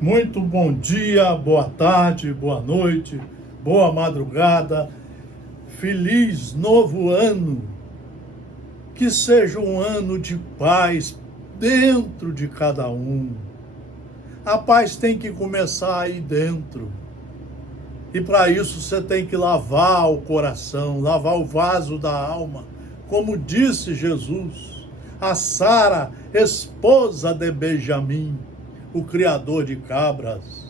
Muito bom dia, boa tarde, boa noite, boa madrugada, feliz novo ano. Que seja um ano de paz dentro de cada um. A paz tem que começar aí dentro. E para isso você tem que lavar o coração, lavar o vaso da alma. Como disse Jesus, a Sara, esposa de Benjamim, o criador de cabras.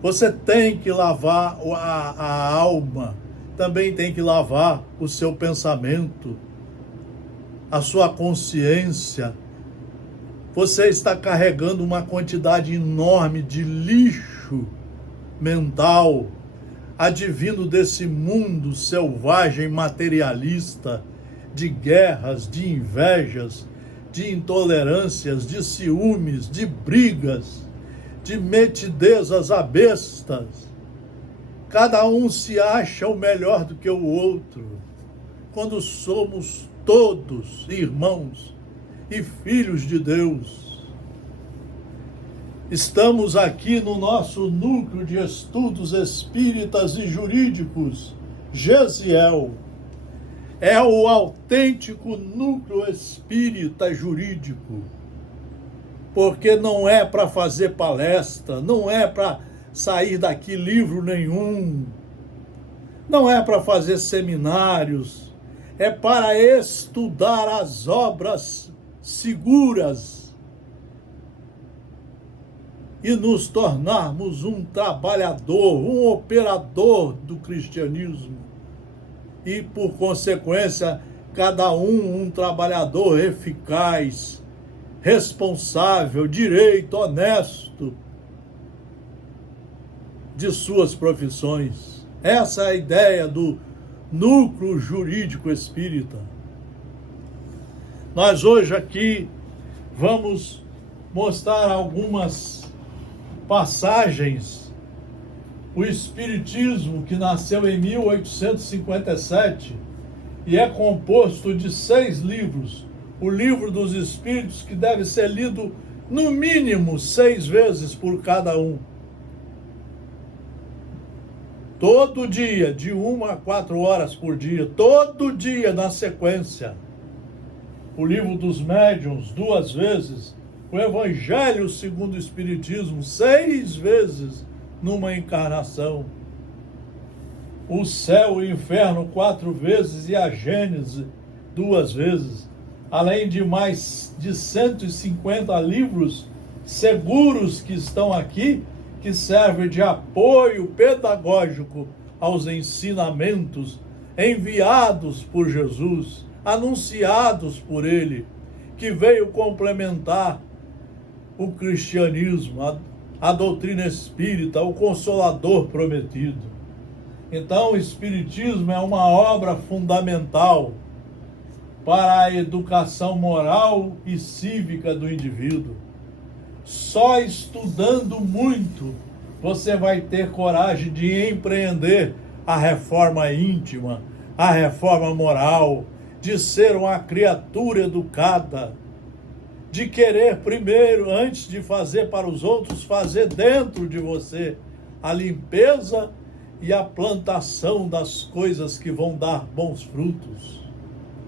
Você tem que lavar a alma, também tem que lavar o seu pensamento, a sua consciência. Você está carregando uma quantidade enorme de lixo mental, advindo desse mundo selvagem materialista, de guerras, de invejas, de intolerâncias, de ciúmes, de brigas, de metidezas a bestas. Cada um se acha o melhor do que o outro, quando somos todos irmãos e filhos de Deus. Estamos aqui no nosso núcleo de estudos espíritas e jurídicos, Gesiel. É o autêntico núcleo espírita jurídico, porque não é para fazer palestra, não é para sair daqui livro nenhum, não é para fazer seminários, é para estudar as obras seguras e nos tornarmos um trabalhador, um operador do cristianismo. E, por consequência, cada um trabalhador eficaz, responsável, direito, honesto de suas profissões. Essa é a ideia do núcleo jurídico espírita. Nós hoje aqui vamos mostrar algumas passagens. O Espiritismo, que nasceu em 1857 e é composto de 6 livros. O Livro dos Espíritos, que deve ser lido no mínimo 6 vezes por cada um. Todo dia, de 1 a 4 horas por dia, todo dia na sequência. O Livro dos Médiuns, 2 vezes. O Evangelho segundo o Espiritismo, 6 vezes numa encarnação. O Céu e o Inferno 4 vezes e a Gênese 2 vezes. Além de mais de 150 livros seguros que estão aqui, que servem de apoio pedagógico aos ensinamentos enviados por Jesus, anunciados por ele, que veio complementar o cristianismo, a doutrina espírita, o Consolador prometido. Então, o Espiritismo é uma obra fundamental para a educação moral e cívica do indivíduo. Só estudando muito você vai ter coragem de empreender a reforma íntima, a reforma moral, de ser uma criatura educada, de querer primeiro, antes de fazer para os outros, fazer dentro de você a limpeza e a plantação das coisas que vão dar bons frutos.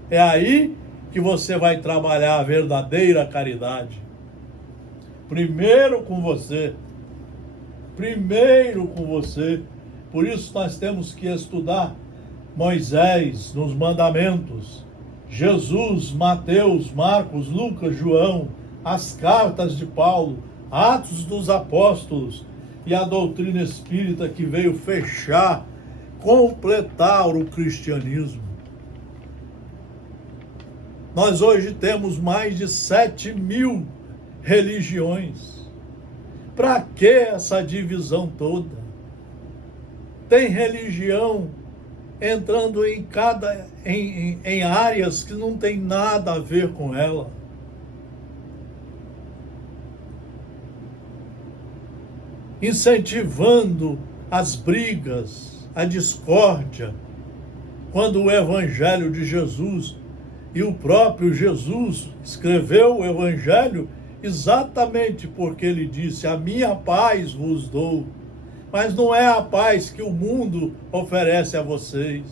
É aí que você vai trabalhar a verdadeira caridade. Primeiro com você. Primeiro com você. Por isso nós temos que estudar Moisés nos mandamentos, Jesus, Mateus, Marcos, Lucas, João, as cartas de Paulo, Atos dos Apóstolos e a doutrina espírita que veio fechar, completar o cristianismo. Nós hoje temos mais de 7.000 religiões. Para que essa divisão toda? Tem religião entrando em áreas que não tem nada a ver com ela. Incentivando as brigas, a discórdia, quando o Evangelho de Jesus, e o próprio Jesus escreveu o Evangelho exatamente porque ele disse: a minha paz vos dou. Mas não é a paz que o mundo oferece a vocês.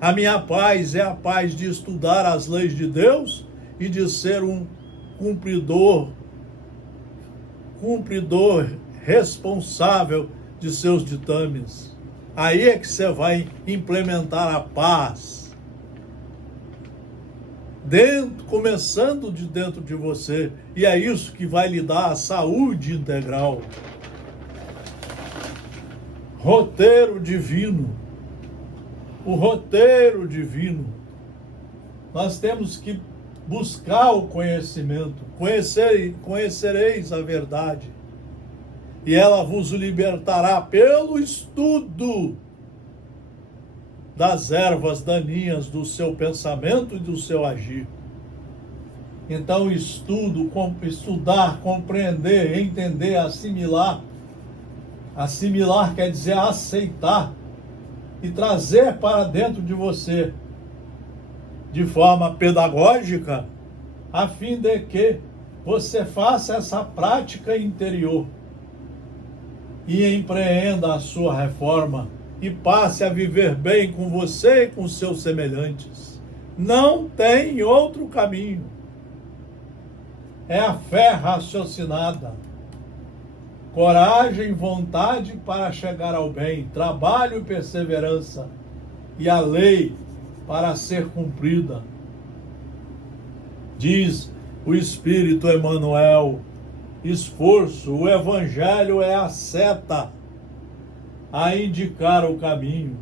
A minha paz é a paz de estudar as leis de Deus e de ser um cumpridor responsável de seus ditames. Aí é que você vai implementar a paz. Começando de dentro de você. E é isso que vai lhe dar a saúde integral. Roteiro divino. O roteiro divino. Nós temos que buscar o conhecimento. Conhecereis a verdade. E ela vos libertará pelo estudo das ervas daninhas do seu pensamento e do seu agir. Então, estudar, compreender, entender, assimilar. Assimilar quer dizer aceitar e trazer para dentro de você de forma pedagógica, a fim de que você faça essa prática interior e empreenda a sua reforma e passe a viver bem com você e com seus semelhantes. Não tem outro caminho. É a fé raciocinada. Coragem e vontade para chegar ao bem, trabalho e perseverança, e a lei para ser cumprida. Diz o Espírito Emmanuel, esforço, o Evangelho é a seta a indicar o caminho.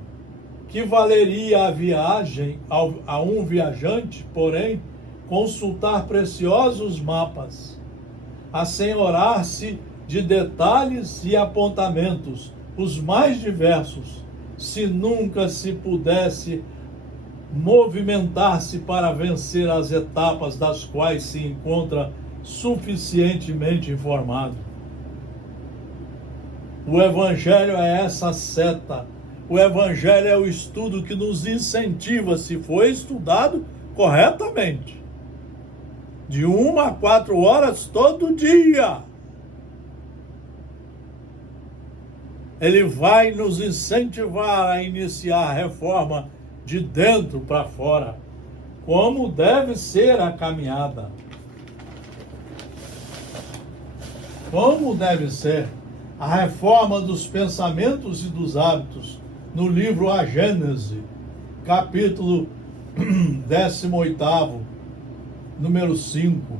Que valeria a viagem a um viajante, porém, consultar preciosos mapas, assenhorar-se de detalhes e apontamentos, os mais diversos, se nunca se pudesse movimentar-se para vencer as etapas das quais se encontra suficientemente informado. O Evangelho é essa seta. O Evangelho é o estudo que nos incentiva, se for estudado corretamente, de 1 a 4 horas todo dia. Ele vai nos incentivar a iniciar a reforma de dentro para fora, como deve ser a caminhada. Como deve ser a reforma dos pensamentos e dos hábitos, no livro A Gênese, capítulo 18, número 5.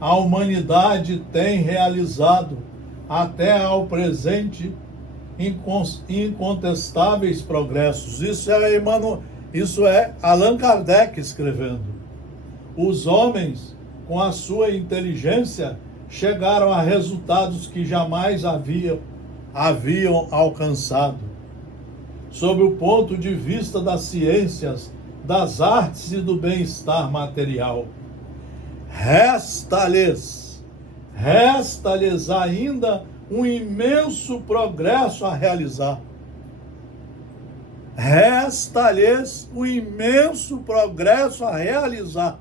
A humanidade tem realizado, até ao presente, incontestáveis progressos. Isso é Allan Kardec escrevendo. Os homens, com a sua inteligência, chegaram a resultados que jamais haviam alcançado. Sob o ponto de vista das ciências, das artes e do bem-estar material. Resta-lhes ainda um imenso progresso a realizar. Resta-lhes um imenso progresso a realizar.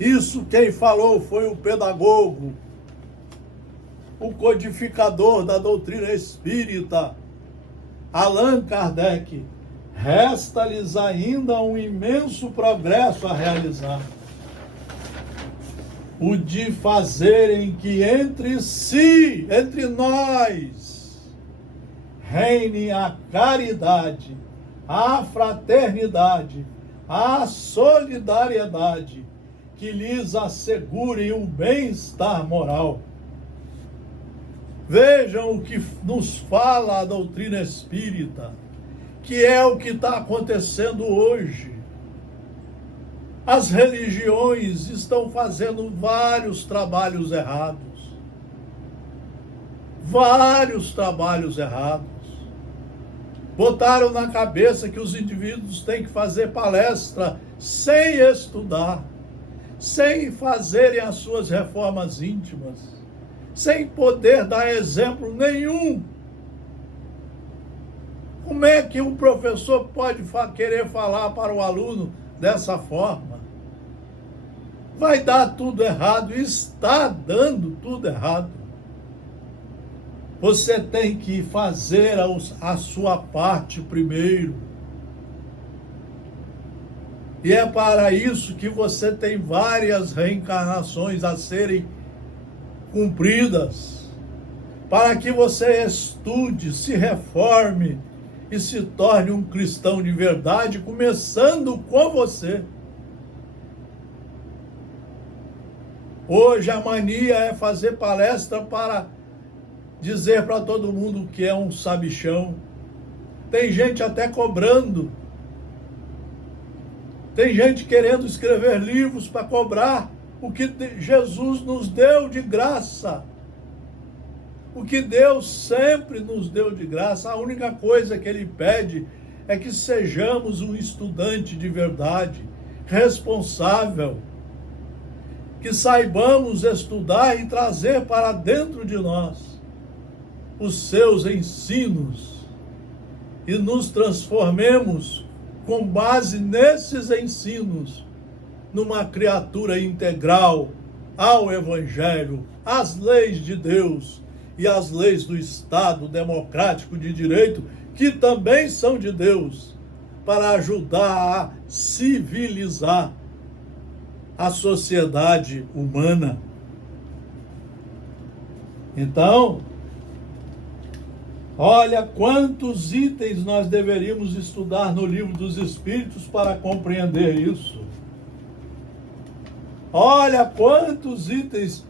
Isso quem falou foi o pedagogo, o codificador da doutrina espírita, Allan Kardec. Resta-lhes ainda um imenso progresso a realizar. O de fazerem que entre nós, reine a caridade, a fraternidade, a solidariedade, que lhes assegurem o bem-estar moral. Vejam o que nos fala a doutrina espírita, que é o que está acontecendo hoje. As religiões estão fazendo vários trabalhos errados. Vários trabalhos errados. Botaram na cabeça que os indivíduos têm que fazer palestra sem estudar, sem fazerem as suas reformas íntimas, sem poder dar exemplo nenhum. Como é que um professor pode querer falar para o aluno dessa forma? vai dar tudo errado, está dando tudo errado. Você tem que fazer a sua parte primeiro. E é para isso que você tem várias reencarnações a serem cumpridas. Para que você estude, se reforme e se torne um cristão de verdade, começando com você. Hoje a mania é fazer palestra para dizer para todo mundo que é um sabichão. Tem gente até cobrando. Tem gente querendo escrever livros para cobrar o que Jesus nos deu de graça. O que Deus sempre nos deu de graça. A única coisa que Ele pede é que sejamos um estudante de verdade, responsável, que saibamos estudar e trazer para dentro de nós os seus ensinos e nos transformemos, com base nesses ensinos, numa criatura integral ao Evangelho, às leis de Deus e às leis do Estado democrático de direito, que também são de Deus, para ajudar a civilizar a sociedade humana. Então, olha quantos itens nós deveríamos estudar no Livro dos Espíritos para compreender isso. Olha quantos itens.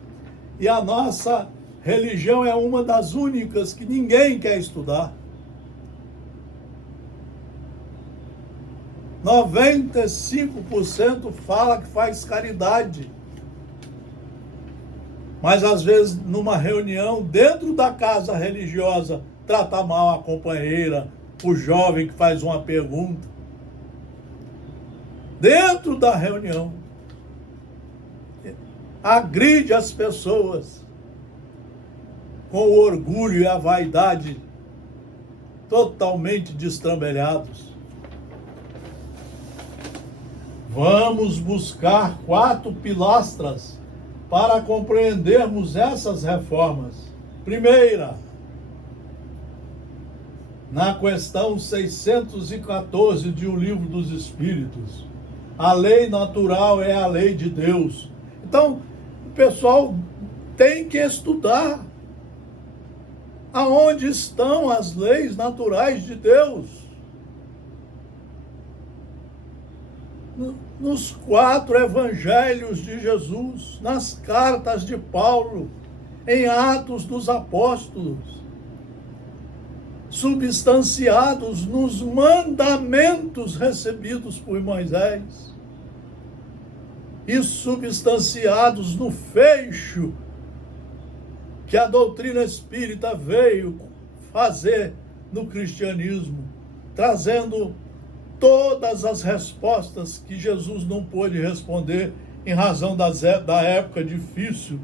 E a nossa religião é uma das únicas que ninguém quer estudar. 95% fala que faz caridade. Mas às vezes numa reunião dentro da casa religiosa trata mal a companheira, o jovem que faz uma pergunta. Dentro da reunião. Agride as pessoas com o orgulho e a vaidade totalmente destrambelhados. Vamos buscar 4 pilastras para compreendermos essas reformas. Primeira, na questão 614 de O Livro dos Espíritos, a lei natural é a lei de Deus. Então, o pessoal tem que estudar aonde estão as leis naturais de Deus. Nos 4 evangelhos de Jesus, nas cartas de Paulo, em Atos dos Apóstolos, substanciados nos mandamentos recebidos por Moisés e substanciados no fecho que a doutrina espírita veio fazer no cristianismo, trazendo todas as respostas que Jesus não pôde responder em razão da época difícil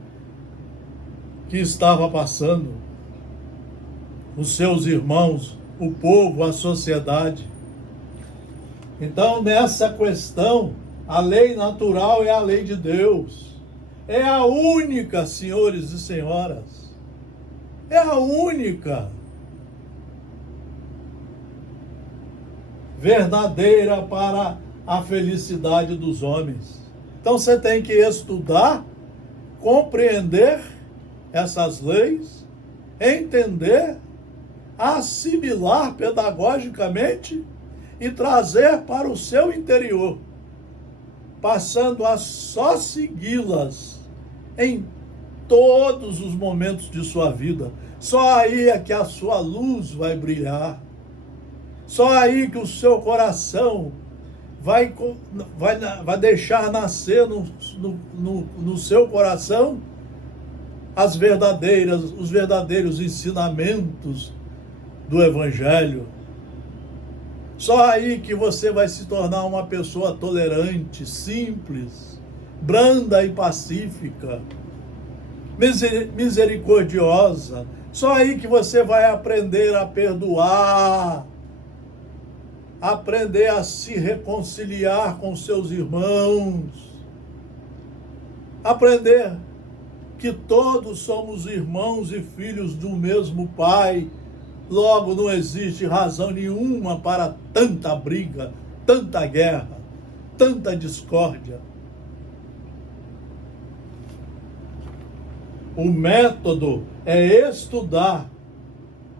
que estava passando. Os seus irmãos, o povo, a sociedade. Então, nessa questão, a lei natural é a lei de Deus. É a única, senhores e senhoras. É a única verdadeira para a felicidade dos homens. Então você tem que estudar, compreender essas leis, entender, assimilar pedagogicamente e trazer para o seu interior, passando a só segui-las em todos os momentos de sua vida. Só aí é que a sua luz vai brilhar. Só aí que o seu coração vai deixar nascer no seu coração os verdadeiros ensinamentos do Evangelho. Só aí que você vai se tornar uma pessoa tolerante, simples, branda e pacífica, misericordiosa. Só aí que você vai aprender a perdoar, aprender a se reconciliar com seus irmãos. aprender que todos somos irmãos e filhos do mesmo Pai. Logo, não existe razão nenhuma para tanta briga, tanta guerra, tanta discórdia. O método é estudar.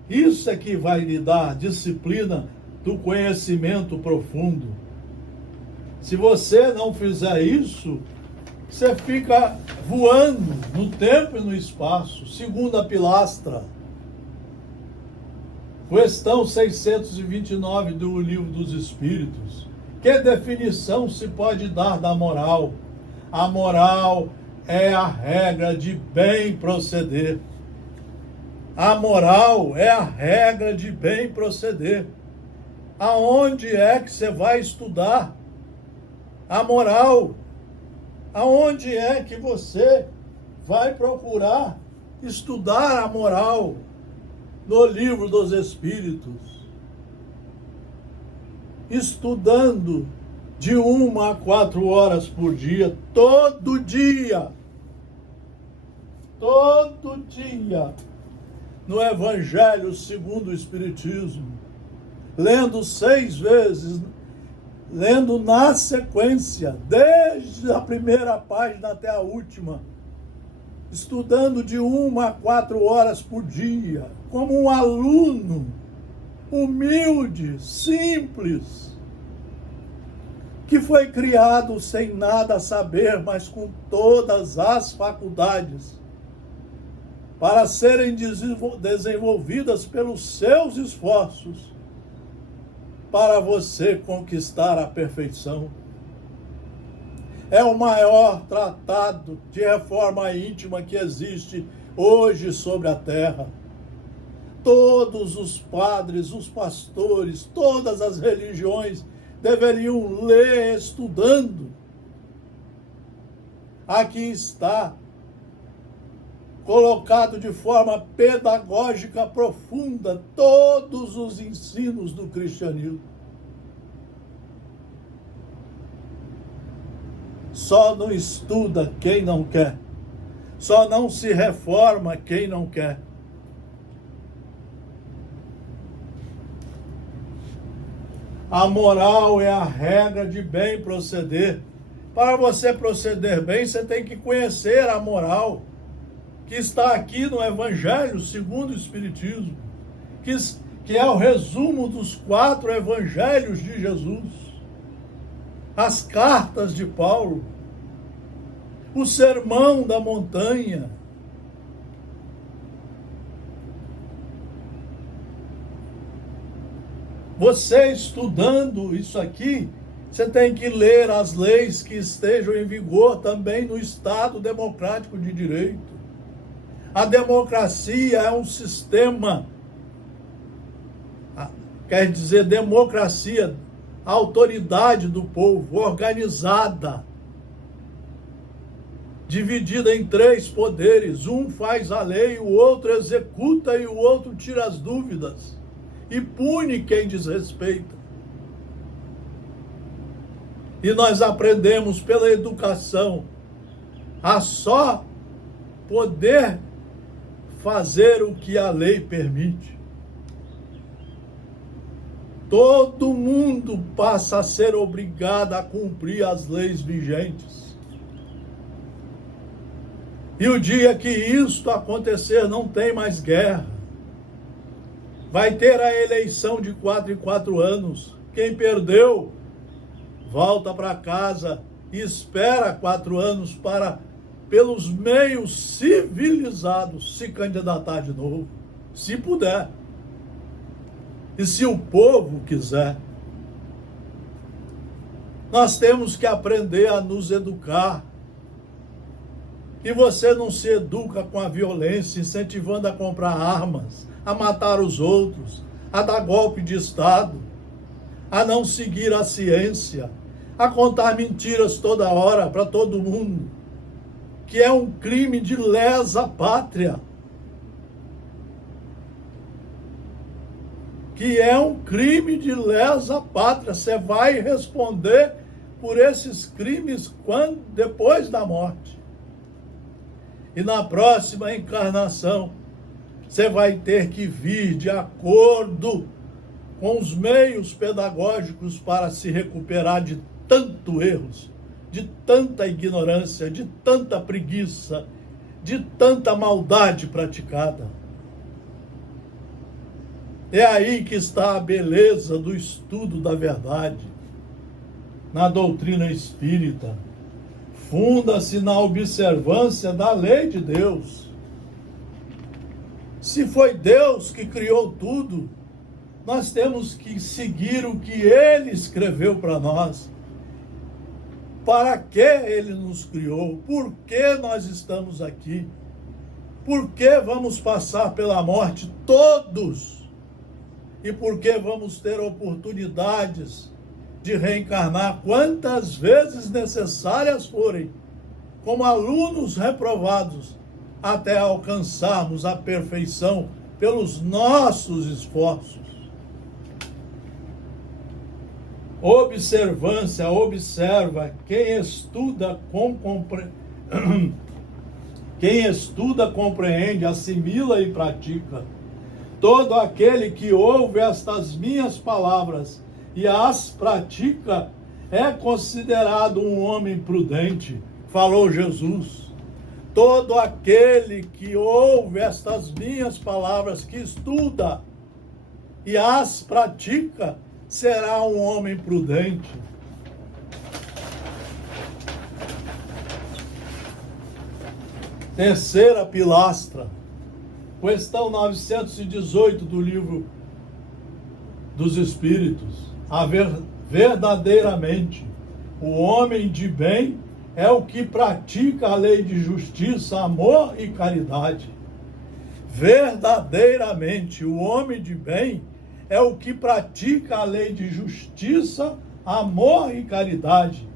Isso é que vai lhe dar a disciplina do conhecimento profundo. Se você não fizer isso, você fica voando no tempo e no espaço. Segunda pilastra. Questão 629 do Livro dos Espíritos. Que definição se pode dar da moral? A moral é a regra de bem proceder. A moral é a regra de bem proceder. Aonde é que você vai estudar a moral? Aonde é que você vai procurar estudar a moral? No Livro dos Espíritos. Estudando de 1 a 4 horas por dia, todo dia. Todo dia. No Evangelho segundo o Espiritismo. Lendo 6 vezes, lendo na sequência, desde a primeira página até a última, estudando de 1 a 4 horas por dia, como um aluno humilde, simples, que foi criado sem nada saber, mas com todas as faculdades, para serem desenvolvidas pelos seus esforços, para você conquistar a perfeição. É o maior tratado de reforma íntima que existe hoje sobre a terra. Todos os padres, os pastores, todas as religiões deveriam ler estudando. Aqui está colocado de forma pedagógica profunda todos os ensinos do cristianismo. Só não estuda quem não quer. Só não se reforma quem não quer. A moral é a regra de bem proceder. Para você proceder bem, você tem que conhecer a moral que está aqui no Evangelho segundo o Espiritismo, que é o resumo dos 4 Evangelhos de Jesus, as cartas de Paulo, o Sermão da Montanha. Você estudando isso aqui, você tem que ler as leis que estejam em vigor também no Estado democrático de direito. A democracia é um sistema, quer dizer, democracia, a autoridade do povo, organizada, dividida em 3 poderes. Um faz a lei, o outro executa e o outro tira as dúvidas e pune quem desrespeita. E nós aprendemos pela educação a só poder fazer o que a lei permite. Todo mundo passa a ser obrigado a cumprir as leis vigentes. E o dia que isto acontecer, não tem mais guerra. Vai ter a eleição de 4 em 4 anos. Quem perdeu, volta para casa e espera 4 anos para, pelos meios civilizados, se candidatar de novo, se puder. E se o povo quiser. Nós temos que aprender a nos educar. E você não se educa com a violência, incentivando a comprar armas, a matar os outros, a dar golpe de Estado, a não seguir a ciência, a contar mentiras toda hora para todo mundo, que é um crime de lesa pátria. Que é um crime de lesa pátria. Você vai responder por esses crimes depois da morte. E na próxima encarnação, você vai ter que vir de acordo com os meios pedagógicos para se recuperar de tantos erros, de tanta ignorância, de tanta preguiça, de tanta maldade praticada. É aí que está a beleza do estudo da verdade. Na doutrina espírita, funda-se na observância da lei de Deus. Se foi Deus que criou tudo, nós temos que seguir o que Ele escreveu para nós. Para que Ele nos criou? Por que nós estamos aqui? Por que vamos passar pela morte todos? E por que vamos ter oportunidades de reencarnar quantas vezes necessárias forem, como alunos reprovados, até alcançarmos a perfeição pelos nossos esforços? Observância, observa, quem estuda compreende, assimila e pratica. Todo aquele que ouve estas minhas palavras e as pratica é considerado um homem prudente, falou Jesus. Todo aquele que ouve estas minhas palavras, que estuda e as pratica, será um homem prudente. Terceira pilastra, questão 918 do Livro dos Espíritos. Verdadeiramente, o homem de bem é o que pratica a lei de justiça, amor e caridade. Verdadeiramente, o homem de bem é o que pratica a lei de justiça, amor e caridade.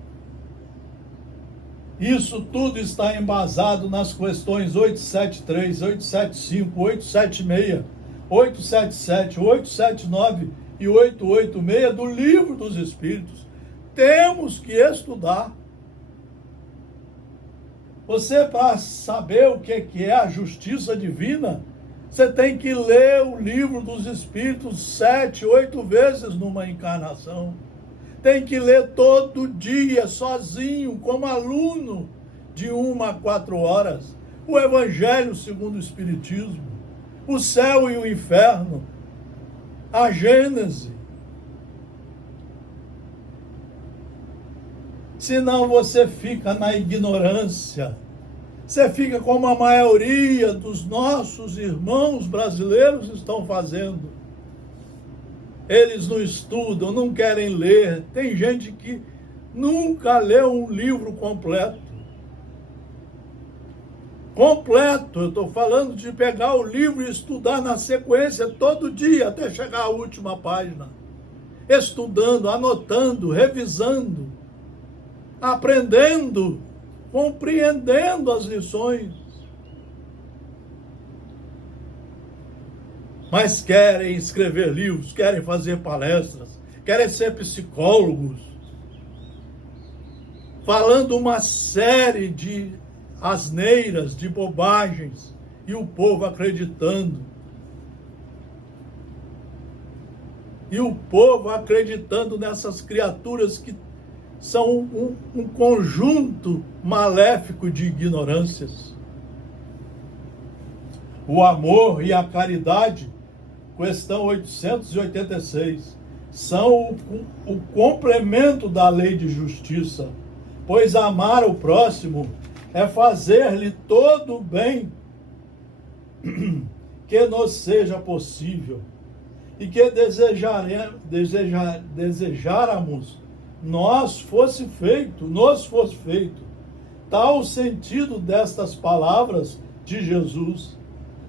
Isso tudo está embasado nas questões 873, 875, 876, 877, 879 e 886 do Livro dos Espíritos. Temos que estudar. Você, para saber o que é a justiça divina, você tem que ler o Livro dos Espíritos 7, 8 vezes numa encarnação. Tem que ler todo dia, sozinho, como aluno, de 1 a 4 horas. O Evangelho segundo o Espiritismo, o céu e o inferno, a Gênese. Senão você fica na ignorância. Você fica como a maioria dos nossos irmãos brasileiros estão fazendo. Eles não estudam, não querem ler. Tem gente que nunca leu um livro completo. Completo, eu estou falando de pegar o livro e estudar na sequência todo dia, até chegar à última página. Estudando, anotando, revisando, aprendendo, compreendendo as lições. Mas querem escrever livros, querem fazer palestras, querem ser psicólogos, falando uma série de asneiras, de bobagens, e o povo acreditando. E o povo acreditando nessas criaturas que são um conjunto maléfico de ignorâncias. O amor e a caridade, questão 886, são o complemento da lei de justiça, pois amar o próximo é fazer-lhe todo o bem que nos seja possível e que desejáramos nos fosse feito. Tal o sentido destas palavras de Jesus: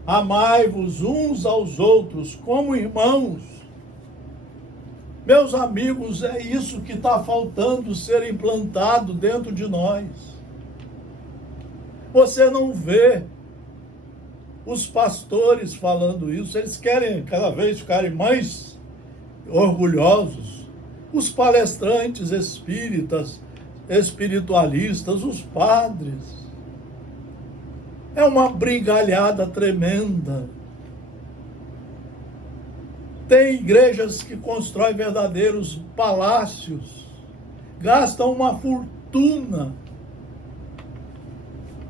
amai-vos uns aos outros como irmãos. Meus amigos, é isso que está faltando ser implantado dentro de nós. Você não vê os pastores falando isso, eles querem cada vez ficarem mais orgulhosos. Os palestrantes espíritas, espiritualistas, os padres. É uma brigalhada tremenda. Tem igrejas que constroem verdadeiros palácios, gastam uma fortuna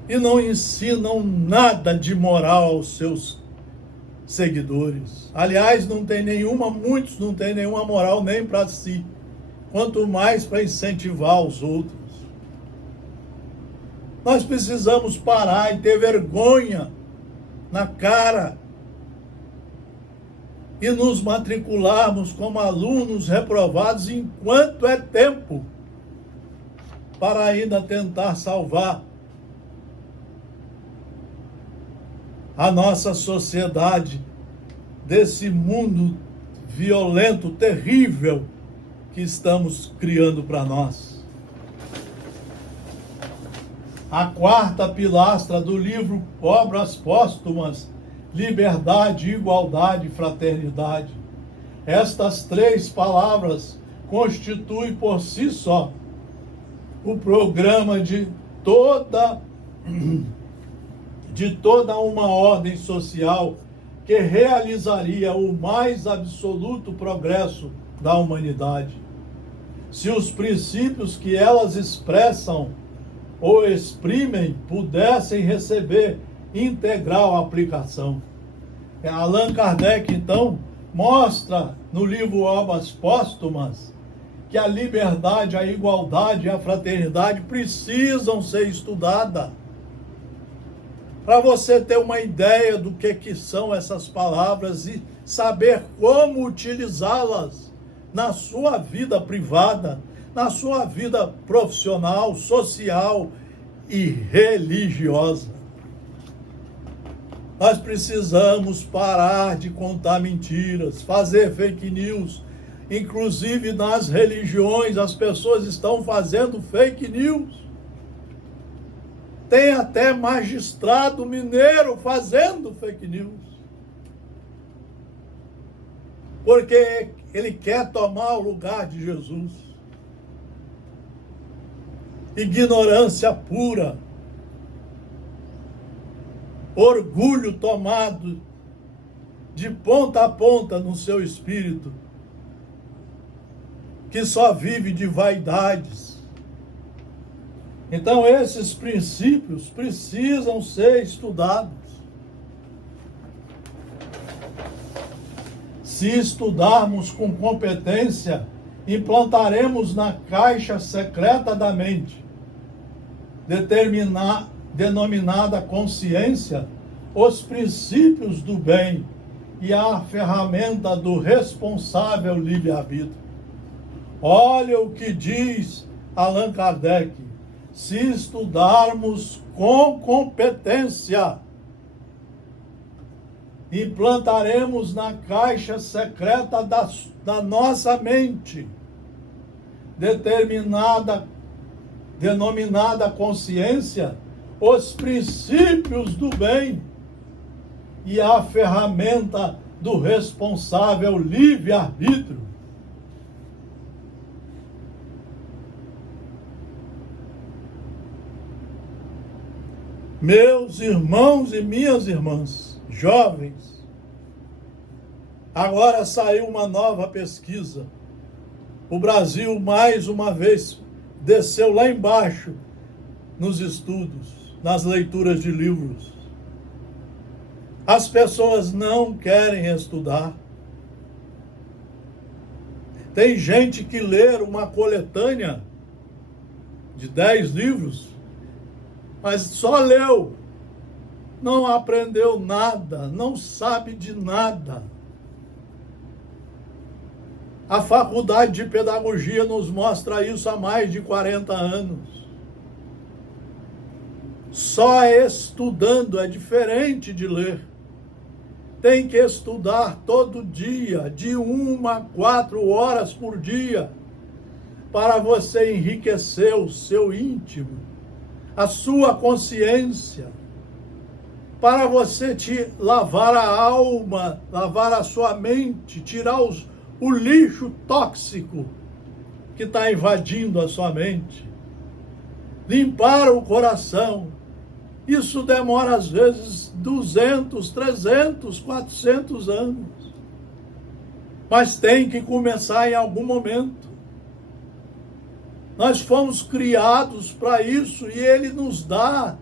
e não ensinam nada de moral aos seus seguidores. Aliás, muitos não têm nenhuma moral nem para si, quanto mais para incentivar os outros. Nós precisamos parar e ter vergonha na cara e nos matricularmos como alunos reprovados enquanto é tempo, para ainda tentar salvar a nossa sociedade desse mundo violento, terrível que estamos criando para nós. A quarta pilastra do livro Obras Póstumas: liberdade, igualdade e fraternidade. Estas três palavras constituem por si só o programa de toda uma ordem social que realizaria o mais absoluto progresso da humanidade. Se os princípios que elas expressam ou exprimem pudessem receber integral aplicação. Allan Kardec, então, mostra no livro Obras Póstumas que a liberdade, a igualdade e a fraternidade precisam ser estudadas. Para você ter uma ideia do que são essas palavras e saber como utilizá-las na sua vida privada, na sua vida profissional, social e religiosa. Nós precisamos parar de contar mentiras, fazer fake news. Inclusive nas religiões as pessoas estão fazendo fake news. Tem até magistrado mineiro fazendo fake news. Porque ele quer tomar o lugar de Jesus. Ignorância pura. Orgulho tomado de ponta a ponta no seu espírito, que só vive de vaidades. Então esses princípios precisam ser estudados. Se estudarmos com competência, implantaremos na caixa secreta da mente, denominada consciência, os princípios do bem e a ferramenta do responsável livre-arbítrio. Olha o que diz Allan Kardec: se estudarmos com competência, implantaremos na caixa secreta da nossa mente, denominada consciência, os princípios do bem e a ferramenta do responsável livre-arbítrio. Meus irmãos e minhas irmãs, jovens, agora saiu uma nova pesquisa. O Brasil, mais uma vez, desceu lá embaixo nos estudos, nas leituras de livros. As pessoas não querem estudar. Tem gente que lê uma coletânea de 10 livros, mas só leu, não aprendeu nada, não sabe de nada. A faculdade de pedagogia nos mostra isso há mais de 40 anos. Só estudando é diferente de ler. Tem que estudar todo dia, de 1 a 4 horas por dia, para você enriquecer o seu íntimo, a sua consciência, para você te lavar a alma, lavar a sua mente, tirar o lixo tóxico que está invadindo a sua mente, limpar o coração Isso demora às vezes 200, 300, 400 anos. Mas tem que começar em algum momento. Nós fomos criados para isso e Ele nos dá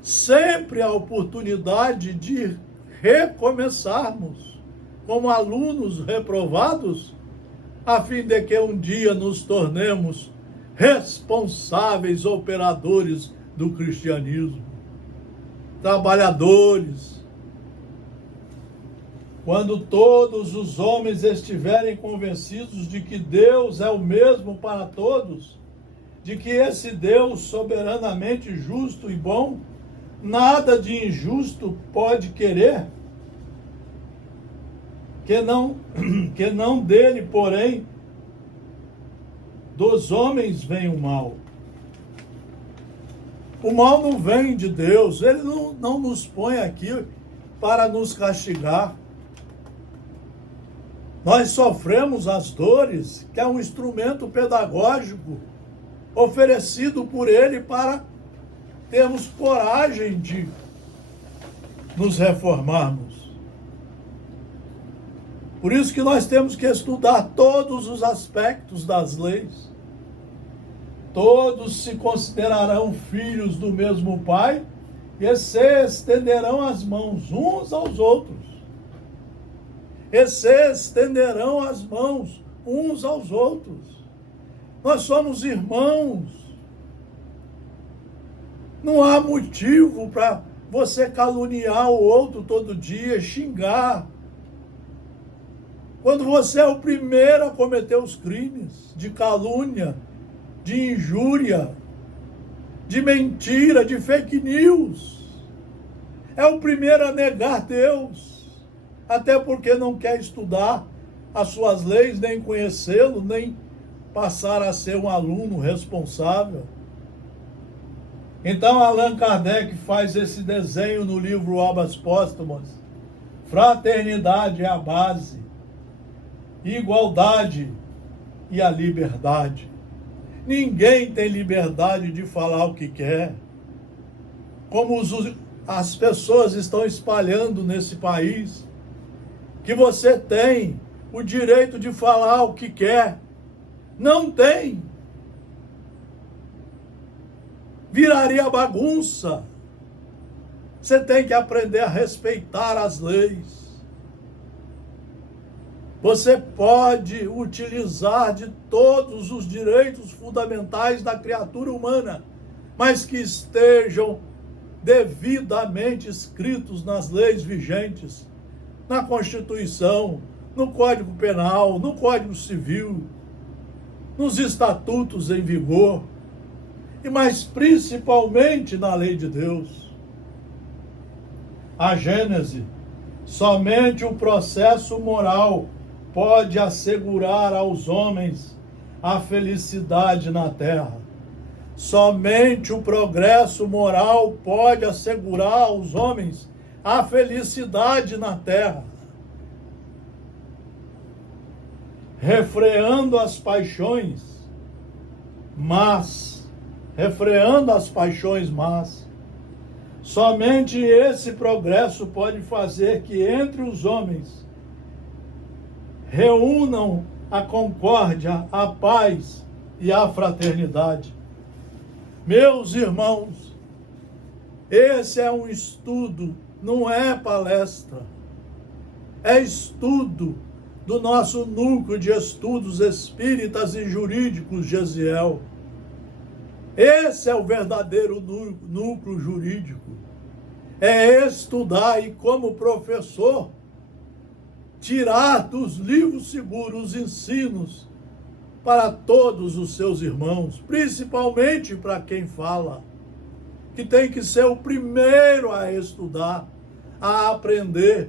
sempre a oportunidade de recomeçarmos como alunos reprovados, a fim de que um dia nos tornemos responsáveis operadores do cristianismo, trabalhadores. Quando todos os homens estiverem convencidos de que Deus é o mesmo para todos, de que esse Deus soberanamente justo e bom, nada de injusto pode querer, que não dele, porém, dos homens vem o mal. O mal não vem de Deus, Ele não nos põe aqui para nos castigar. Nós sofremos as dores, que é um instrumento pedagógico oferecido por Ele para termos coragem de nos reformarmos. Por isso que nós temos que estudar todos os aspectos das leis. Todos se considerarão filhos do mesmo Pai e se estenderão as mãos uns aos outros. E se estenderão as mãos uns aos outros. Nós somos irmãos. Não há motivo para você caluniar o outro todo dia, xingar. Quando você é o primeiro a cometer os crimes de calúnia, de injúria, de mentira, de fake news, é o primeiro a negar Deus, até porque não quer estudar as suas leis, nem conhecê-lo, nem passar a ser um aluno responsável. Então Allan Kardec faz esse desenho no livro Obras Póstumas. Fraternidade é a base, igualdade e a liberdade. Ninguém tem liberdade de falar o que quer. Como as pessoas estão espalhando nesse país, que você tem o direito de falar o que quer. Não tem. Viraria bagunça. Você tem que aprender a respeitar as leis. Você pode utilizar de todos os direitos fundamentais da criatura humana, mas que estejam devidamente escritos nas leis vigentes, na Constituição, no Código Penal, no Código Civil, nos estatutos em vigor, e mais principalmente na lei de Deus. A Gênese, somente o processo moral pode assegurar aos homens a felicidade na terra. Somente o progresso moral pode assegurar aos homens a felicidade na terra. Refreando as paixões más, somente esse progresso pode fazer que entre os homens reúnam a concórdia, a paz e a fraternidade. Meus irmãos, esse é um estudo, não é palestra. É estudo do nosso núcleo de estudos espíritas e jurídicos Gesiel. Esse é o verdadeiro núcleo jurídico. É estudar e, como professor, tirar dos livros seguros os ensinos para todos os seus irmãos, principalmente para quem fala, que tem que ser o primeiro a estudar, a aprender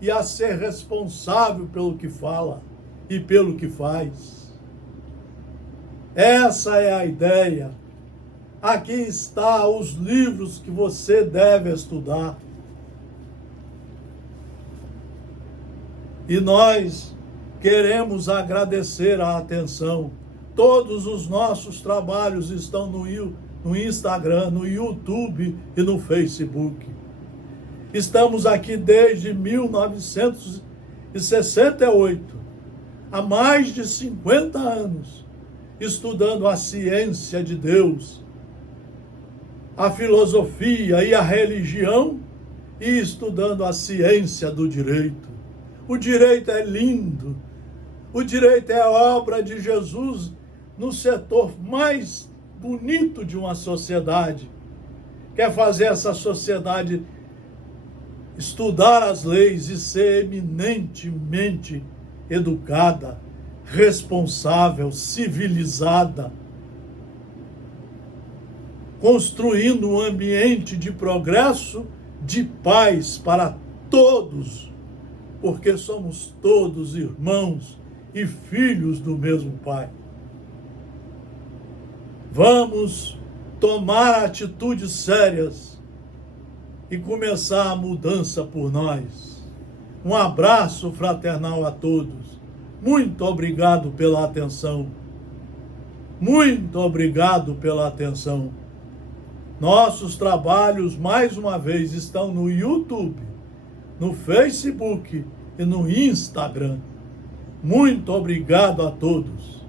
e a ser responsável pelo que fala e pelo que faz. Essa é a ideia. Aqui está os livros que você deve estudar. E nós queremos agradecer a atenção. Todos os nossos trabalhos estão no Instagram, no YouTube e no Facebook. Estamos aqui desde 1968, há mais de 50 anos, estudando a ciência de Deus, a filosofia e a religião, e estudando a ciência do direito. O direito é lindo, o direito é a obra de Jesus no setor mais bonito de uma sociedade. Quer fazer essa sociedade estudar as leis e ser eminentemente educada, responsável, civilizada, construindo um ambiente de progresso, de paz para todos, porque somos todos irmãos e filhos do mesmo Pai. Vamos tomar atitudes sérias e começar a mudança por nós. Um abraço fraternal a todos. Muito obrigado pela atenção. Muito obrigado pela atenção. Nossos trabalhos, mais uma vez, estão no YouTube, no Facebook e no Instagram. Muito obrigado a todos.